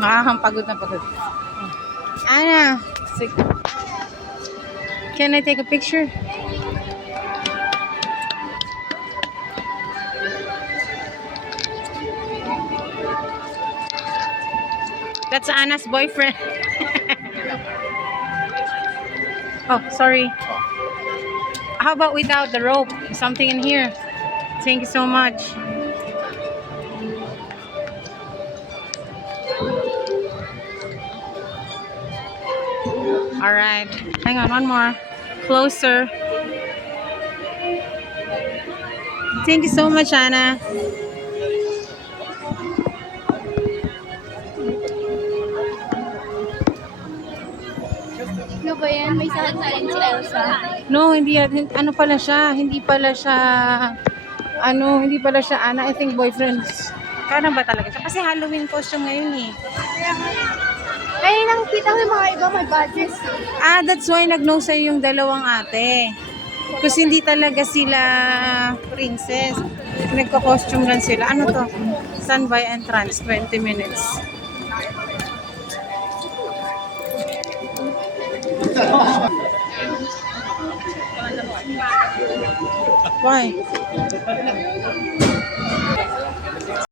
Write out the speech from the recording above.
Nakakampagod na pagod. Ana, can I take a picture? That's Anna's boyfriend. Oh, sorry. How about without the rope? Something in here. Thank you so much. All right. Hang on, one more. Closer. Thank you so much, Anna. Ano ba yan? May sahan-sahan si Elsa. No, hindi yan. Ano pala siya? Hindi pala siya hindi pala siya Anna. I think boyfriends. Kaya ba talaga siya? Kasi Halloween costume ngayon eh. Ay, nakikita ko yung mga iba may badges. Ah, that's why nag-no sa'yo yung dalawang ate. Kasi hindi talaga sila princess. Nagko-costume lang sila. Ano to? Standby entrance, 20 minutes. Why?